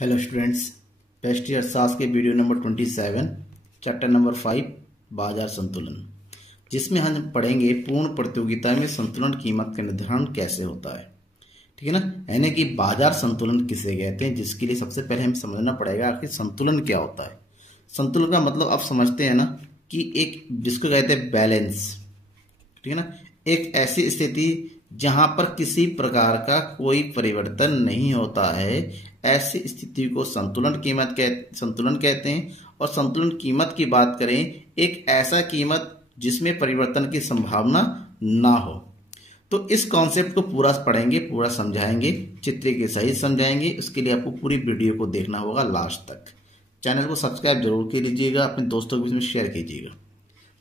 Hello students, pastry अर्थशास्त्र के video number 27 chapter number 5 बाजार संतुलन, जिसमें हम पढ़ेंगे पूर्ण प्रतियोगिता में संतुलन कीमत का निर्धारण कैसे होता है। ठीक है ना, यानी कि बाजार संतुलन किसे कहते हैं, जिसके लिए सबसे पहले हमें समझना पड़ेगा आखिर संतुलन क्या होता है। संतुलन का मतलब आप समझते हैं ना कि एक जिसको कहते हैं बैलेंस। ठीक है ना, एक ऐसी स्थिति जहां पर किसी प्रकार का कोई परिवर्तन नहीं होता है, ऐसी स्थिति को संतुलन कहते हैं। और संतुलन कीमत की बात करें, एक ऐसा कीमत जिसमें परिवर्तन की संभावना ना हो। तो इस कॉन्सेप्ट को पूरा पढ़ेंगे, पूरा समझाएंगे, चित्र के सहित समझाएंगे। उसके लिए आपको पूरी वीडियो को देखना होगा लास्ट तक। चैनल को सब्सक्राइब जरूर कर लीजिएगा, अपने दोस्तों के बीच में शेयर कीजिएगा।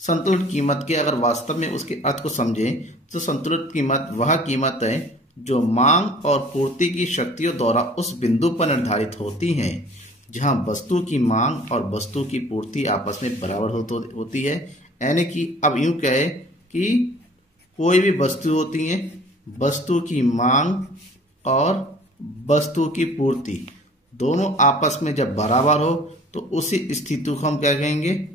संतुलन कीमत के अगर वास्तव में उसके अर्थ को समझें तो संतुलित कीमत वह कीमत है जो मांग और पूर्ति की शक्तियों द्वारा उस बिंदु पर निर्धारित होती हैं जहां वस्तु की मांग और वस्तु की पूर्ति आपस में बराबर होती है। यानी कि अब यूं कहे कि कोई भी वस्तु होती है, वस्तु की मांग और वस्तु की पूर्ति दोनों आपस में जब बराबर हो तो उसी स्थिति को हम क्या कहेंगे,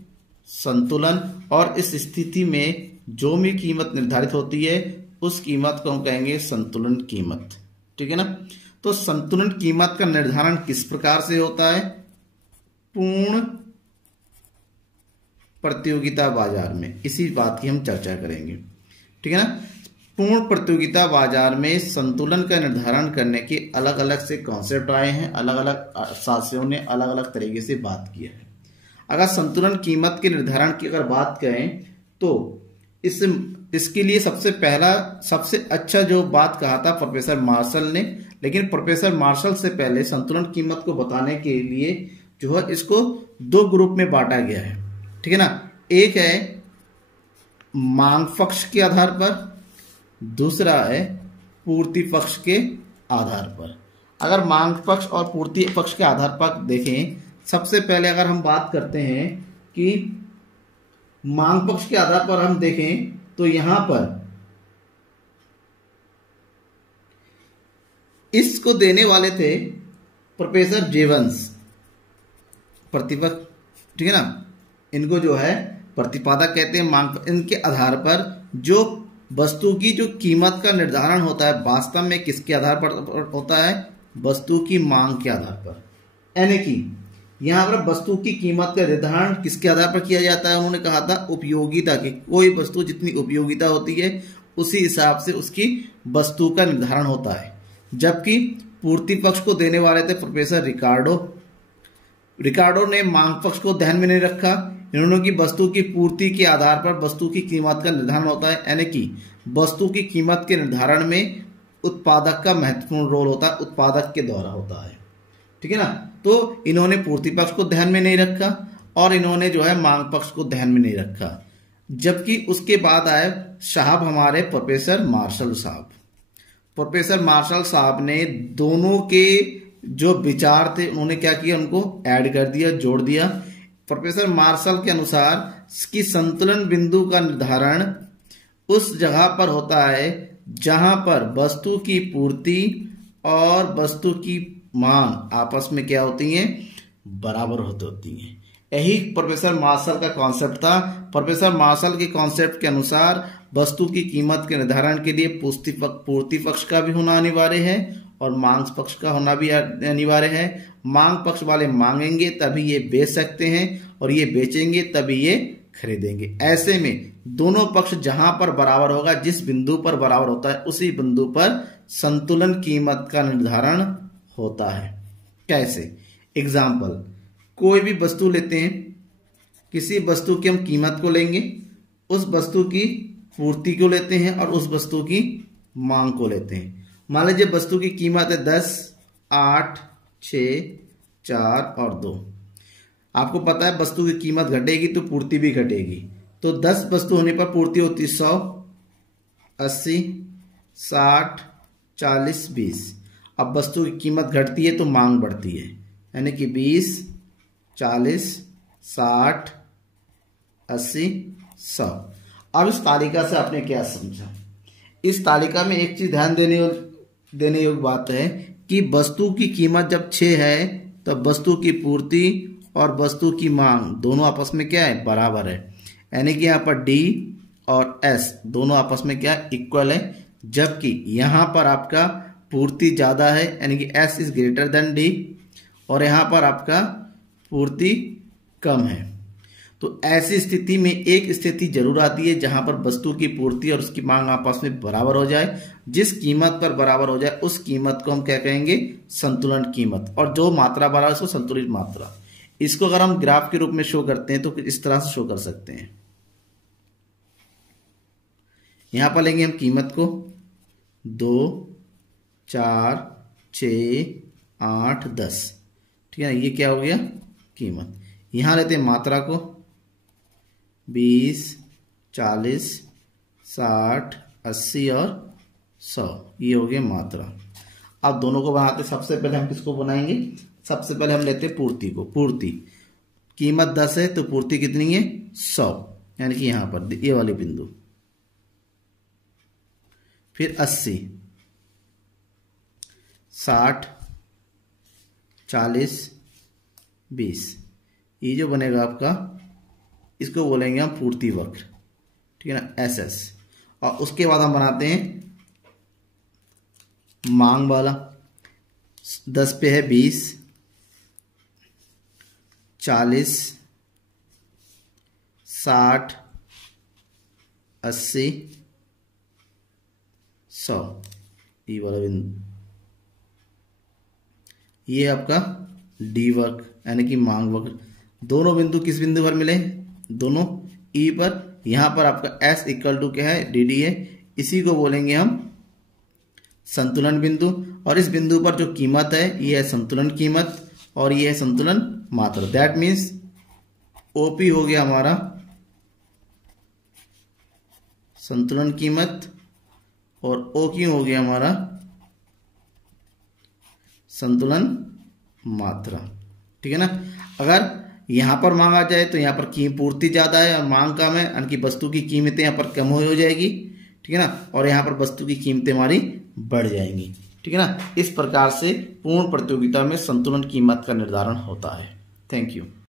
संतुलन। और इस स्थिति में जो भी कीमत निर्धारित होती है उस कीमत को हम कहेंगे संतुलन कीमत। ठीक है ना, तो संतुलन कीमत का निर्धारण किस प्रकार से होता है? पूर्ण प्रतियोगिता बाजार में। इसी बात की हम चर्चा करेंगे। ठीक है ना, पूर्ण प्रतियोगिता बाजार में संतुलन का निर्धारण करने के अलग अलग से कॉन्सेप्ट आए हैं, अलग अलग शास्त्रियों ने अलग अलग तरीके से बात किया है। अगर संतुलन कीमत के निर्धारण की अगर बात करें तो इसके लिए सबसे अच्छा जो बात कहा था प्रोफेसर मार्शल ने। लेकिन प्रोफेसर मार्शल से पहले संतुलन कीमत को बताने के लिए जो है इसको दो ग्रुप में बांटा गया है। ठीक है ना, एक है मांग पक्ष के आधार पर, दूसरा है पूर्ति पक्ष के आधार पर। अगर मांग पक्ष और पूर्ति पक्ष के आधार पर देखें, सबसे पहले अगर हम बात करते हैं कि मांग पक्ष के आधार पर हम देखें तो यहां पर इसको देने वाले थे प्रोफेसर जेवंस प्रतिपक्ष। ठीक है ना, इनको जो है प्रतिपादक कहते हैं। मांग इनके आधार पर जो वस्तु की जो कीमत का निर्धारण होता है वास्तव में किसके आधार पर होता है? वस्तु की मांग के आधार पर। यानी कि यहां पर वस्तु की कीमत का निर्धारण किसके आधार पर किया जाता है? उन्होंने कहा था उपयोगिता की। कोई वस्तु जितनी उपयोगिता होती है उसी हिसाब से उसकी वस्तु का निर्धारण होता है। जबकि पूर्ति पक्ष को देने वाले थे प्रोफेसर रिकार्डो ने मांग पक्ष को ध्यान में नहीं रखा। इन्होंने की वस्तु की पूर्ति के आधार पर वस्तु की कीमत का निर्धारण होता है। यानी कि वस्तु की कीमत के निर्धारण में उत्पादक का महत्वपूर्ण रोल होता है, उत्पादक के द्वारा होता है। ठीक है ना, तो इन्होंने पूर्ति पक्ष को ध्यान में नहीं रखा और इन्होंने जो है मांग पक्ष को ध्यान में नहीं रखा। जबकि उसके बाद आए साहब हमारे प्रोफेसर मार्शल साहब। प्रोफेसर मार्शल साहब ने दोनों के जो विचार थे उन्होंने क्या किया, उनको ऐड कर दिया, जोड़ दिया। प्रोफेसर मार्शल के अनुसार कि संतुलन बिंदु का निर्धारण उस जगह पर होता है जहां पर वस्तु की पूर्ति और वस्तु की मांग आपस में क्या होती हैं, बराबर होती हैं। यही प्रोफेसर मार्शल का कॉन्सेप्ट था। प्रोफेसर मार्शल के कॉन्सेप्ट के अनुसार वस्तु की कीमत के निर्धारण के लिए पूर्ति पक्ष का भी होना अनिवार्य है और मांग पक्ष का होना भी अनिवार्य है। मांग पक्ष वाले मांगेंगे तभी ये बेच सकते हैं और ये बेचेंगे तभी ये खरीदेंगे। ऐसे में दोनों पक्ष जहां पर बराबर होगा, जिस बिंदु पर बराबर होता है उसी बिंदु पर संतुलन कीमत का निर्धारण होता है। कैसे? एग्जाम्पल, कोई भी वस्तु लेते हैं, किसी वस्तु की हम कीमत को लेंगे, उस वस्तु की पूर्ति को लेते हैं और उस वस्तु की मांग को लेते हैं। मान लीजिए वस्तु की कीमत है 10, 8, 6, 4 और 2। आपको पता है वस्तु की कीमत घटेगी तो पूर्ति भी घटेगी। तो 10 वस्तु होने पर पूर्ति होती है 100, 80, 60, 40, 20। अब वस्तु की कीमत घटती है तो मांग बढ़ती है, यानी कि 20, 40, 60, 80, 100। अब इस तालिका से आपने क्या समझा? इस तालिका में एक चीज ध्यान देने योग्य बात है कि वस्तु की कीमत जब 6 है तो वस्तु की पूर्ति और वस्तु की मांग दोनों आपस में क्या है, बराबर है। यानी कि यहाँ पर डी और एस दोनों आपस में क्या इक्वल है, जबकि यहाँ पर आपका पूर्ति ज़्यादा है, यानी कि S is greater than D, और यहाँ पर आपका पूर्ति कम है। तो ऐसी स्थिति में एक स्थिति जरूर आती है जहां पर वस्तु की पूर्ति और उसकी मांग आपस में बराबर हो जाए। जिस कीमत पर बराबर हो जाए उस कीमत को हम क्या कहेंगे, संतुलन कीमत, और जो मात्रा बराबर है उसको संतुलित मात्रा। इसको अगर हम ग्राफ के रूप में शो करते हैं तो इस तरह से शो कर सकते हैं। यहां पर लेंगे हम कीमत को 2, 4, 6, 8, 10, ठीक है ना, ये क्या हो गया कीमत। यहां लेते हैं मात्रा को 20, 40, 60, 80 और 100, ये हो गया मात्रा। अब दोनों को बनाते, सबसे पहले हम किसको बनाएंगे, सबसे पहले हम लेते हैं पूर्ति को। पूर्ति कीमत 10 है तो पूर्ति कितनी है, 100, यानी कि यहां पर ये वाले बिंदु। फिर 80, 60, 40, 20, ये जो बनेगा आपका, इसको बोलेंगे हम पूर्ति वक्र, ठीक है ना, एस एस। और उसके बाद हम बनाते हैं मांग वाला। 10 पे है 20, 40, 60, 80, 100, ये वाला बिंदु, ये आपका डी वक्र यानी कि मांग वक्र। दोनों बिंदु किस बिंदु पर मिले, दोनों ई पर। यहां पर आपका एस इक्वल टू क्या है, डी डी है। इसी को बोलेंगे हम संतुलन बिंदु। और इस बिंदु पर जो कीमत है ये है संतुलन कीमत और ये है संतुलन मात्रा। दैट मीन्स ओपी हो गया हमारा संतुलन कीमत और ओ क्यू हो गया हमारा संतुलन मात्रा, ठीक है ना। अगर यहां पर मांग आ जाए तो यहां पर पूर्ति ज्यादा है और मांग कम है, यानी कि वस्तु की कीमतें यहां पर कम हो जाएगी, ठीक है ना, और यहां पर वस्तु की कीमतें हमारी बढ़ जाएंगी, ठीक है ना। इस प्रकार से पूर्ण प्रतियोगिता में संतुलन कीमत का निर्धारण होता है। Thank you.